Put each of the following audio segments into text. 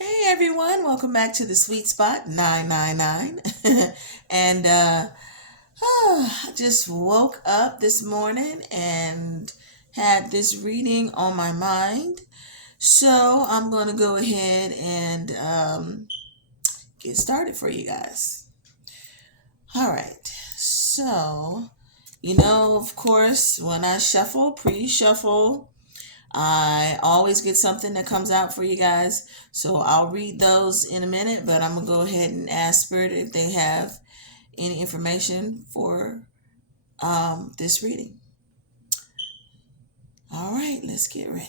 Hey everyone, welcome back to the Sweet Spot 999. and I just woke up this morning and had this reading on my mind. So I'm going to go ahead and get started for you guys. All right. So, of course, when I shuffle, pre shuffle, I always get something that comes out for you guys. So I'll read those in a minute, but I'm going to go ahead and ask Spirit if they have any information for this reading. All right, let's get ready.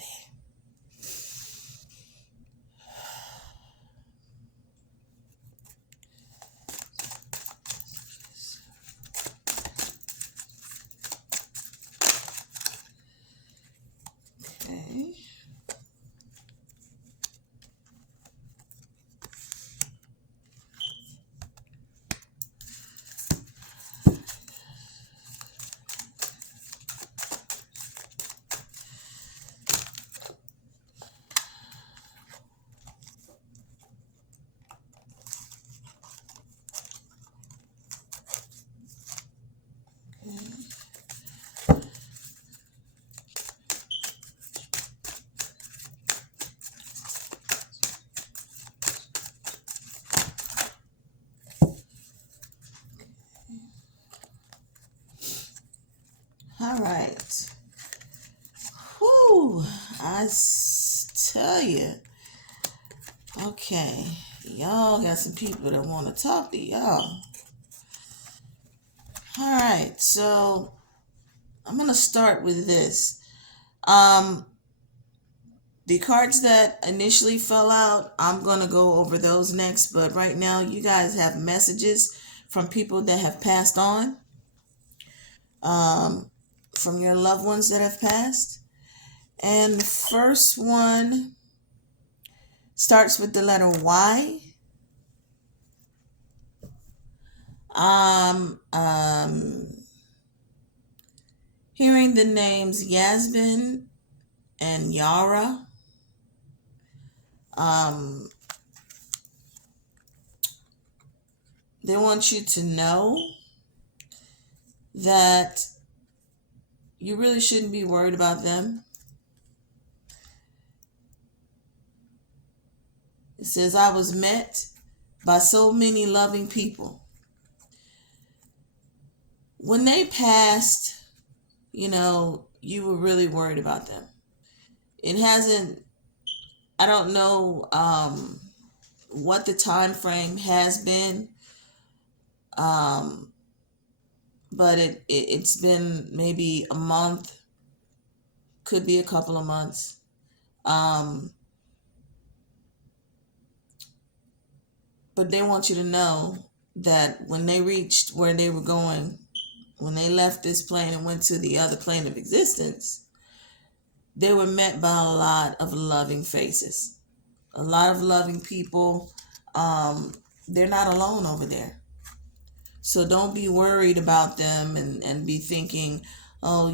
Okay. All right. Whew. Tell you. Okay. Y'all got some people that want to talk to y'all. All right. So I'm going to start with this. Um, The cards that initially fell out, I'm going to go over those next. But right now, you guys have messages from people that have passed on, um, from your loved ones that have passed. And the first one starts with the letter Y. Um, um, Hearing the names Yasmin and Yara. Um, they want you to know that you really shouldn't be worried about them. It says, I was met by so many loving people. When they passed, you were really worried about them. It hasn't, I don't know what the time frame has been, um, but it's been maybe a month, could be a couple of months. Um, but they want you to know that when they reached where they were going, when they left this plane and went to the other plane of existence, they were met by a lot of loving faces, a lot of loving people. They're not alone over there. So don't be worried about them and be thinking, oh,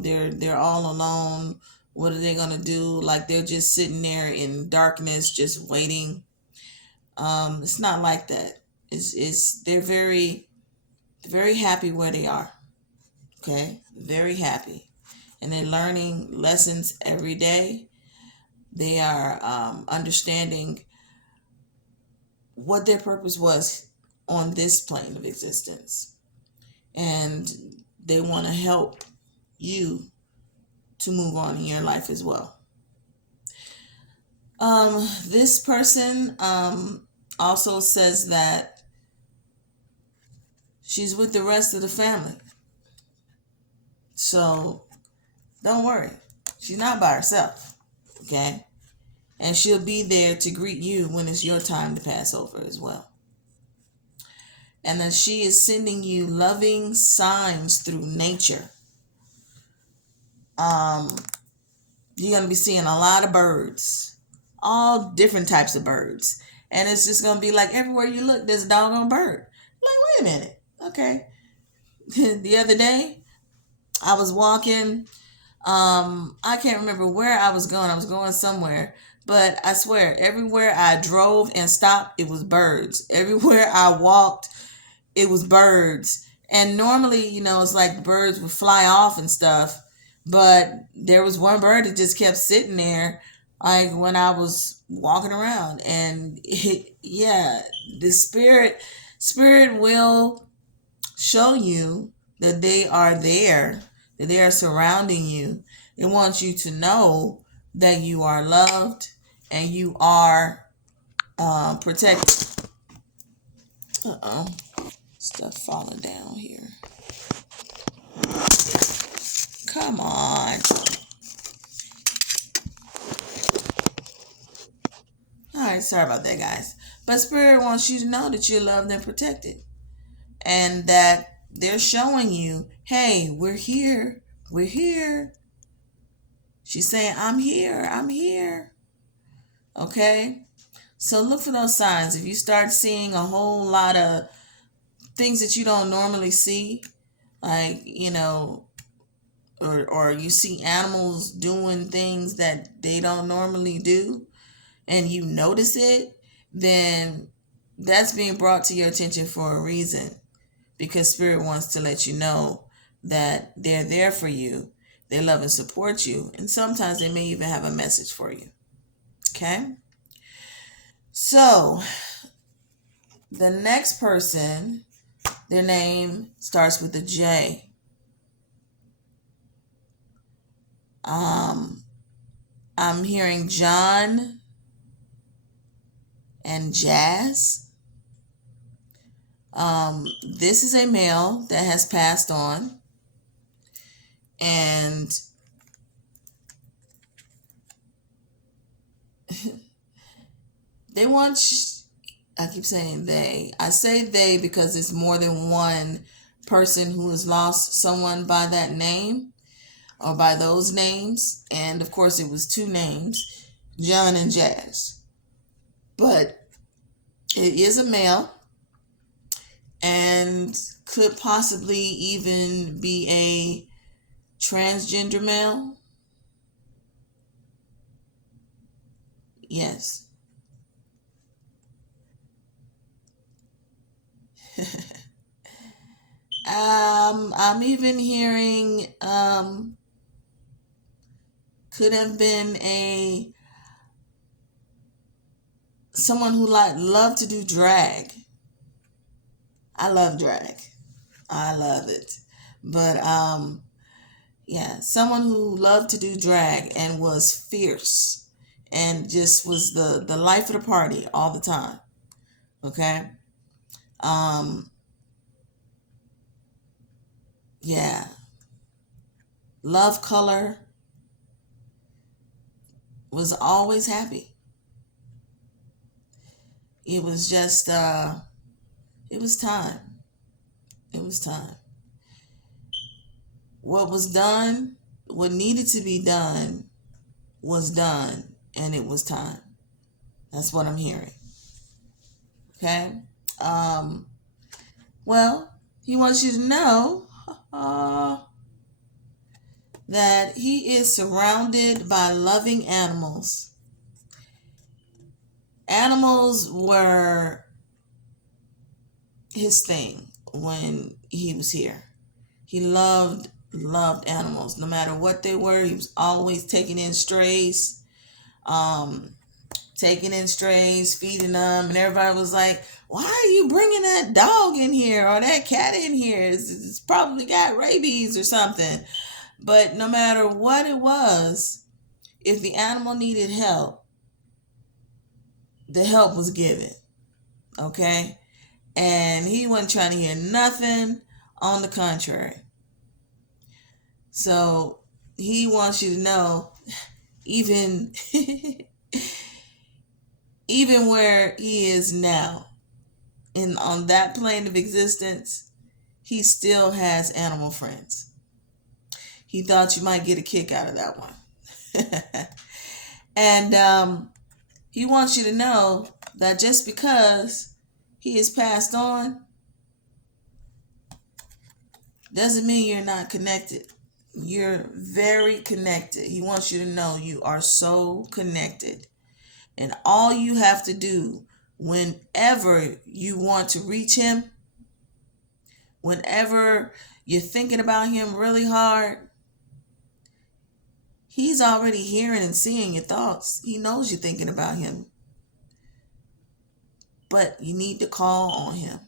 they're all alone. What are they gonna do? Like they're just sitting there in darkness, just waiting. It's not like that. It's they're very happy where they are. Okay, very happy, and they're learning lessons every day. They are understanding what their purpose was on this plane of existence. And they want to help you to move on in your life as well. This person also says that she's with the rest of the family. So don't worry. She's not by herself. Okay? And she'll be there to greet you when it's your time to pass over as well. And that she is sending you loving signs through nature. You're going to be seeing a lot of birds, all different types of birds. And it's just going to be like everywhere you look, there's a doggone bird. Like, wait a minute. Okay. The other day, I was walking. I can't remember where I was going. I was going somewhere, But I swear, everywhere I drove and stopped, it was birds. Everywhere I walked, it was birds. And normally, it's like birds would fly off and stuff. But there was one bird that just kept sitting there, like when I was walking around. And yeah, the spirit will show you that they are there, that they are surrounding you. It wants you to know that you are loved and you are protected. Uh-oh. Stuff falling down here. Come on. All right, sorry about that, guys. But Spirit wants you to know that you're loved and protected. And that they're showing you, hey, we're here. We're here. She's saying, I'm here. I'm here. Okay? So look for those signs. If you start seeing a whole lot of things that you don't normally see, like, or you see animals doing things that they don't normally do, and you notice it, then that's being brought to your attention for a reason, because Spirit wants to let you know that they're there for you, they love and support you, and sometimes they may even have a message for you. Okay? So, the next person, their name starts with a J. I'm hearing John and Jazz. This is a male that has passed on, and they want, I keep saying they. I say they because it's more than one person who has lost someone by that name or by those names. And of course, it was two names, John and Jazz. But it is a male and could possibly even be a transgender male. Yes. I'm even hearing could have been someone who loved to do drag. I love drag. I love it. But yeah, someone who loved to do drag and was fierce and just was the life of the party all the time. Okay? Yeah. Love color, was always happy. It was just it was time. It was time. What was done, what needed to be done was done, and it was time. That's what I'm hearing. Okay? Well, he wants you to know that he is surrounded by loving animals. Animals were his thing when he was here. He loved animals, no matter what they were. He was always taking in strays, feeding them, and everybody was like, "Why are you bringing that dog in here or that cat in here? It's probably got rabies or something." But no matter what it was, if the animal needed help, the help was given. Okay? And he wasn't trying to hear nothing on the contrary. So he wants you to know, even even where he is now, on that plane of existence, he still has animal friends. He thought you might get a kick out of that one. And he wants you to know that just because he has passed on doesn't mean you're not connected. You're very connected. He wants you to know you are so connected. And all you have to do whenever you want to reach him, whenever you're thinking about him really hard, he's already hearing and seeing your thoughts. He knows you're thinking about him. But you need to call on him.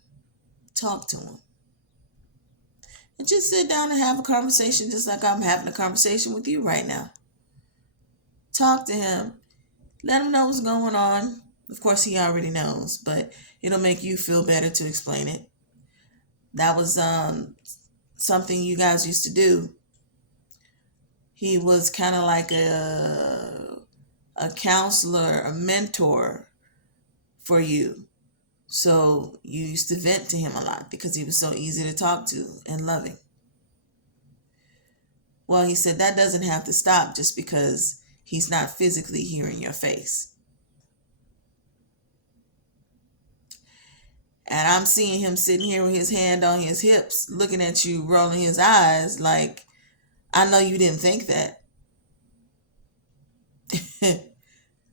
Talk to him. And just sit down and have a conversation just like I'm having a conversation with you right now. Talk to him. Let him know what's going on. Of course, he already knows, but it'll make you feel better to explain it. That was something you guys used to do. He was kind of like a counselor, a mentor for you. So you used to vent to him a lot because he was so easy to talk to and loving. Well, he said that doesn't have to stop just because he's not physically hearing your face. And I'm seeing him sitting here with his hand on his hips, looking at you, rolling his eyes like, I know you didn't think that.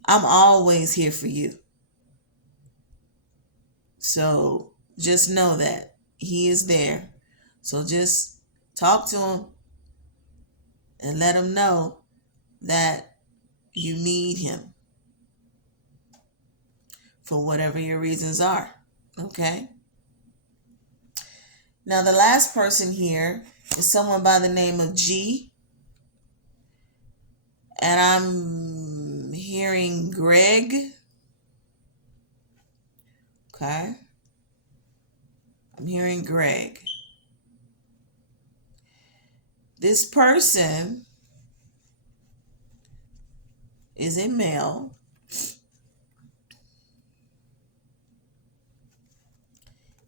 I'm always here for you. So just know that he is there. So just talk to him and let him know that you need him for whatever your reasons are. Okay? Now the last person here is someone by the name of G. And I'm hearing Greg. Okay. I'm hearing Greg. This person is a male.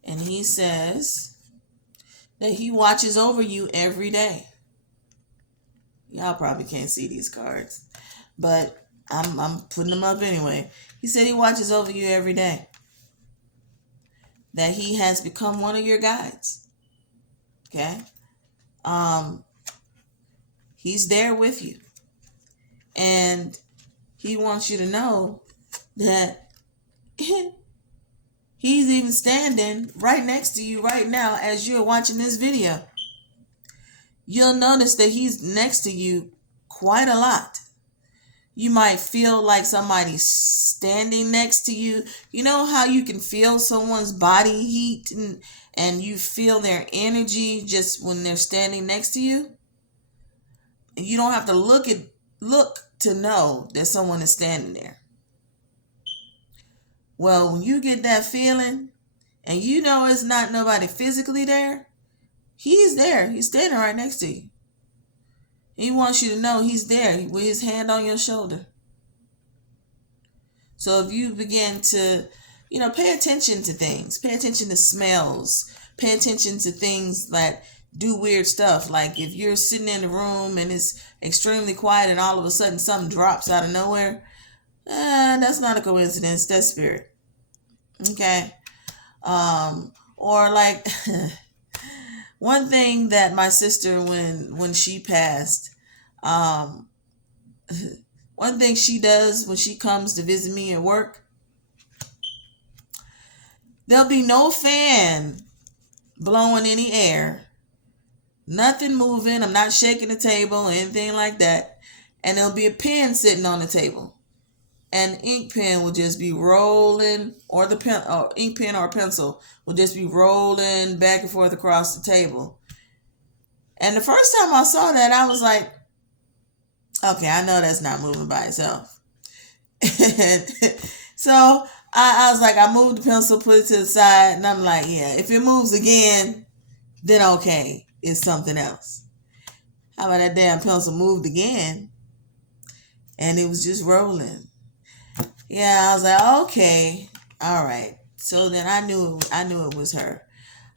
And he says that he watches over you every day. Y'all probably can't see these cards, but I'm putting them up anyway. He said he watches over you every day. That he has become one of your guides. Okay? He's there with you. And he wants you to know that he's even standing right next to you right now as you're watching this video. You'll notice that he's next to you quite a lot. You might feel like somebody's standing next to you. You know how you can feel someone's body heat and you feel their energy just when they're standing next to you? And you don't have to look to know that someone is standing there. Well, when you get that feeling and you know it's not nobody physically there, he's there. He's standing right next to you. He wants you to know he's there with his hand on your shoulder. So if you begin to, pay attention to things, pay attention to smells, pay attention to things that do weird stuff. Like if you're sitting in a room and it's extremely quiet and all of a sudden something drops out of nowhere, that's not a coincidence. That's spirit. Okay. Or like one thing that my sister, when she passed, one thing she does when she comes to visit me at work, there'll be no fan blowing any air, nothing moving. I'm not shaking the table or anything like that. And there'll be a pen sitting on the table. An ink pen will just be rolling, or the pen, or ink pen or pencil will just be rolling back and forth across the table. And the first time I saw that, I was like, okay, I know that's not moving by itself. So I was like, I moved the pencil, put it to the side, and I'm like, yeah, if it moves again, then okay, it's something else. How about that damn pencil moved again? And it was just rolling. Yeah, I was like, okay, all right. So then I knew it was her.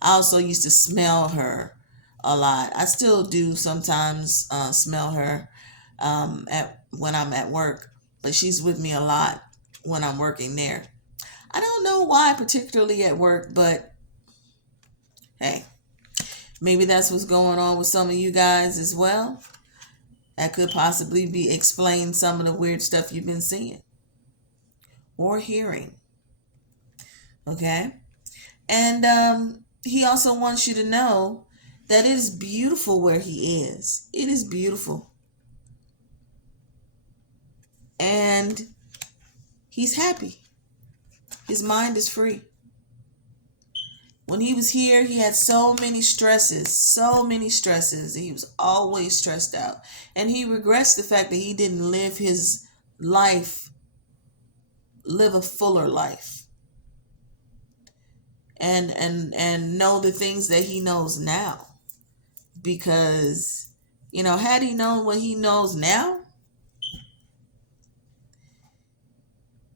I also used to smell her a lot. I still do sometimes smell her when I'm at work, but she's with me a lot when I'm working there. I don't know why particularly at work, but hey, maybe that's what's going on with some of you guys as well. That could possibly explain some of the weird stuff you've been seeing. or hearing. Okay? And he also wants you to know that it is beautiful where he is. It is beautiful. And he's happy. His mind is free. When he was here, he had so many stresses. He was always stressed out. And he regrets the fact that he didn't live a fuller life. And know the things that he knows now. Because, had he known what he knows now,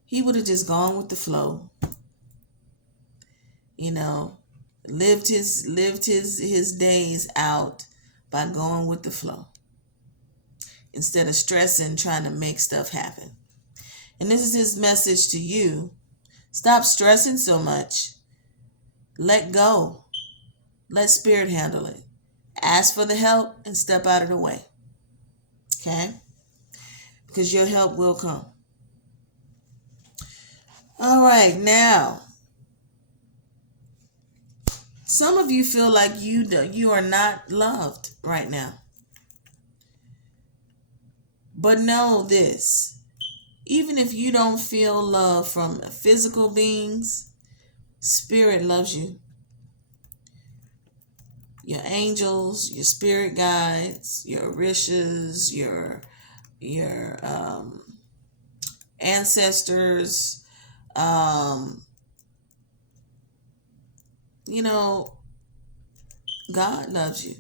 he would have just gone with the flow. Lived his days out by going with the flow instead of stressing trying to make stuff happen. And this is his message to you. Stop stressing so much. Let go. Let spirit handle it. Ask for the help and step out of the way. Okay? Because your help will come. All right, now, some of you feel like you are not loved right now. But know this. Even if you don't feel love from physical beings, spirit loves you. Your angels, your spirit guides, your orishas, your ancestors, God loves you.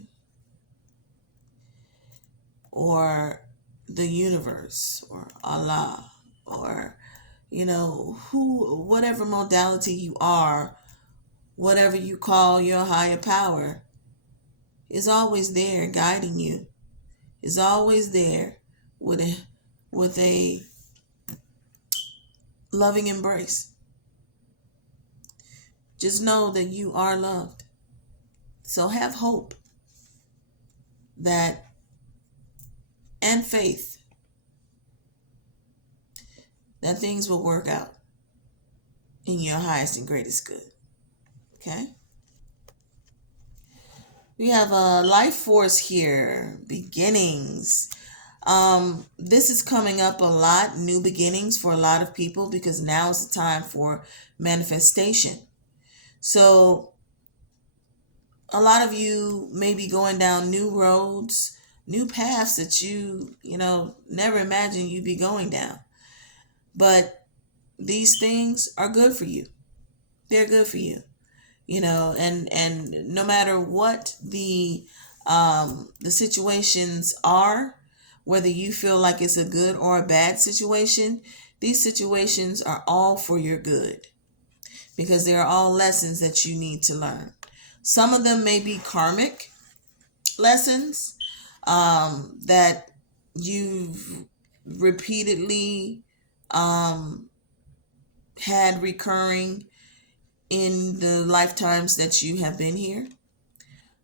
Or the universe, or Allah, or whatever modality you are, whatever you call your higher power, is always there guiding you, is always there with a loving embrace. Just know that you are loved. So have hope and faith that things will work out in your highest and greatest good. Okay? We have a life force here, beginnings. This is coming up a lot, new beginnings for a lot of people, because now is the time for manifestation. So a lot of you may be going down new roads, new paths that you never imagined you'd be going down. But these things are good for you. They're good for you. And no matter what the situations are, whether you feel like it's a good or a bad situation, these situations are all for your good, because they are all lessons that you need to learn. Some of them may be karmic lessons that you've repeatedly had recurring in the lifetimes that you have been here.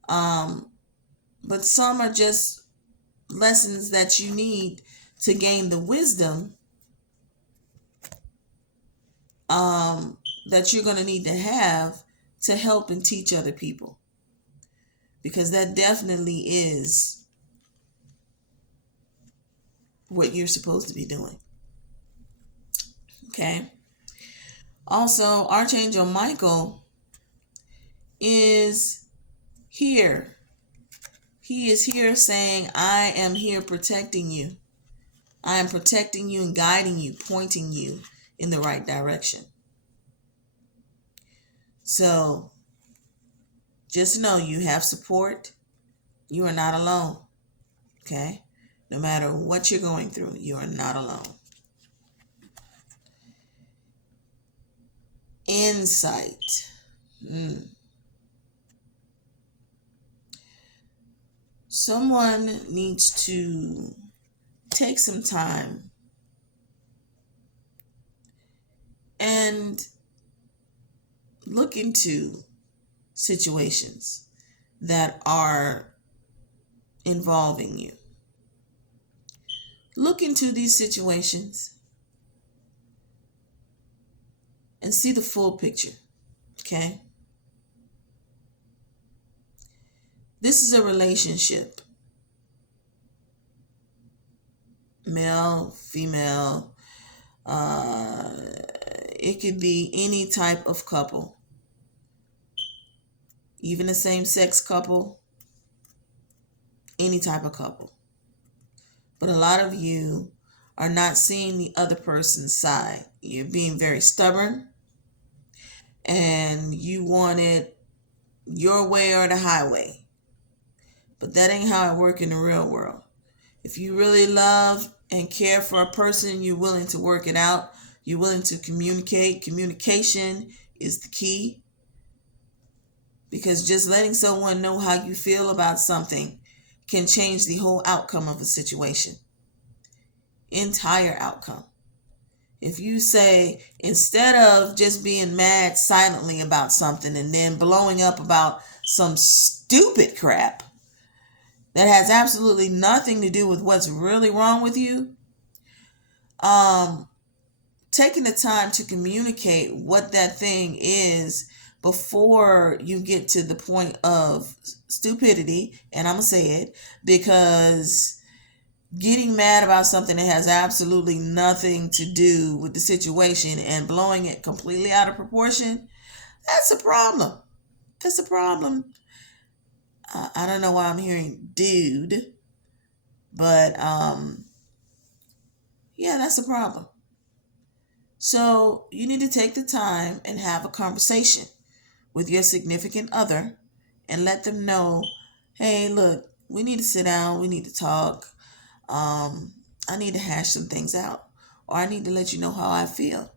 But some are just lessons that you need to gain the wisdom that you're going to need to have to help and teach other people. Because that definitely is what you're supposed to be doing. Okay? Also, Archangel Michael is here. He is here saying, I am here protecting you. I am protecting you and guiding you, pointing you in the right direction. So, just know you have support. You are not alone. Okay? No matter what you're going through, you are not alone. Insight. Someone needs to take some time and look into situations that are involving you. Look into these situations and see the full picture. Okay? This is a relationship. Male, female, it could be any type of couple, even a same-sex couple, any type of couple. But a lot of you are not seeing the other person's side. You're being very stubborn, and you want it your way or the highway. But that ain't how it works in the real world. If you really love and care for a person, you're willing to work it out. You're willing to communicate. Communication is the key. Because just letting someone know how you feel about something can change the whole outcome of a situation. Entire outcome. If you say, instead of just being mad silently about something and then blowing up about some stupid crap that has absolutely nothing to do with what's really wrong with you, taking the time to communicate what that thing is before you get to the point of stupidity, and I'm going to say it, because getting mad about something that has absolutely nothing to do with the situation and blowing it completely out of proportion, that's a problem. That's a problem. I don't know why I'm hearing dude, but yeah, that's a problem. So you need to take the time and have a conversation with your significant other and let them know, hey, look, we need to sit down, we need to talk. I need to hash some things out, or I need to let you know how I feel.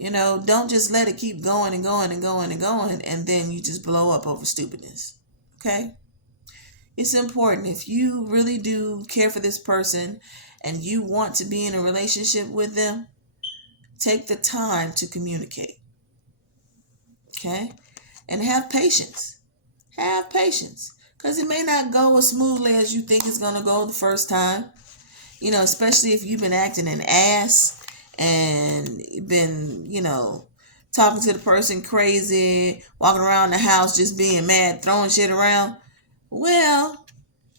Don't just let it keep going and going and going and going, and then you just blow up over stupidness. Okay? It's important. If you really do care for this person and you want to be in a relationship with them, take the time to communicate. Okay? And have patience. Have patience. Because it may not go as smoothly as you think it's going to go the first time. Especially if you've been acting an ass and been, talking to the person crazy, walking around the house just being mad, throwing shit around. Well,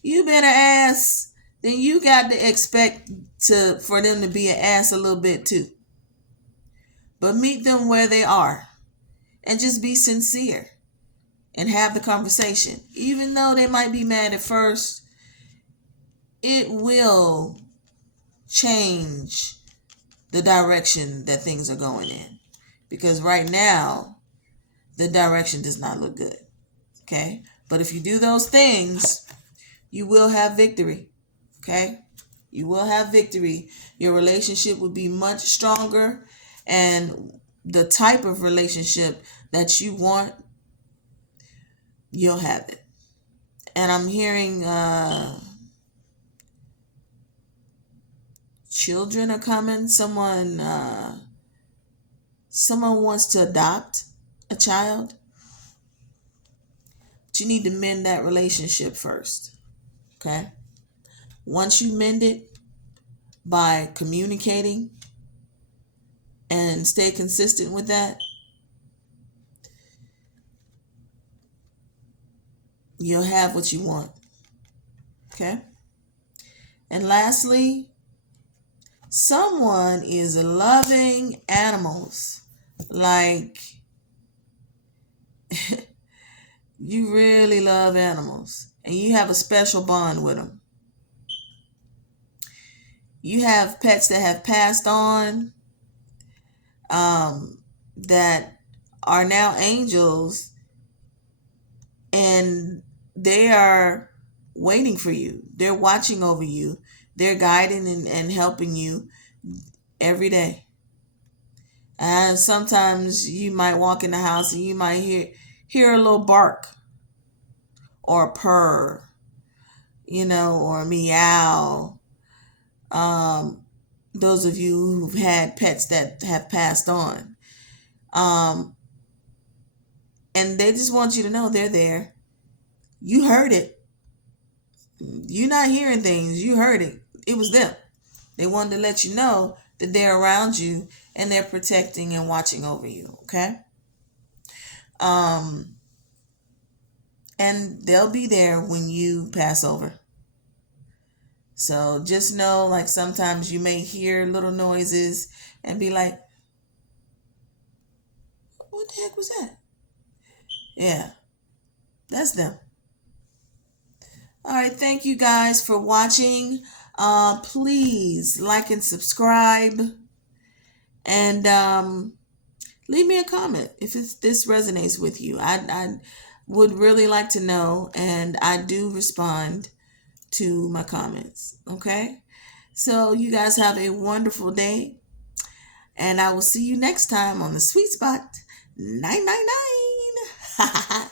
you been an ass, then you got to expect for them to be an ass a little bit too. But meet them where they are and just be sincere and have the conversation. Even though they might be mad at first, it will change the direction that things are going in. Because right now, the direction does not look good. Okay? But if you do those things, you will have victory. Okay? You will have victory. Your relationship will be much stronger, and the type of relationship that you want, you'll have it. And I'm hearing children are coming. Someone wants to adopt a child. But you need to mend that relationship first. Okay? Once you mend it by communicating and stay consistent with that, you'll have what you want. Okay? And lastly, someone is loving animals. Like, you really love animals and you have a special bond with them. You have pets that have passed on, that are now angels, and they are waiting for you. They're watching over you. They're guiding and helping you every day. And sometimes you might walk in the house and you might hear a little bark or a purr, or a meow. Those of you who've had pets that have passed on. And they just want you to know they're there. You heard it. You're not hearing things. You heard it. It was them. They wanted to let you know that they're around you and they're protecting and watching over you. Okay. Um, and they'll be there when you pass over. So just know, like, sometimes you may hear little noises and be like, what the heck was that? Yeah, that's them. All right, thank you guys for watching. Please like and subscribe, and leave me a comment if this resonates with you. I would really like to know, and I do respond to my comments. Okay, so you guys have a wonderful day, and I will see you next time on the Sweet Spot 999.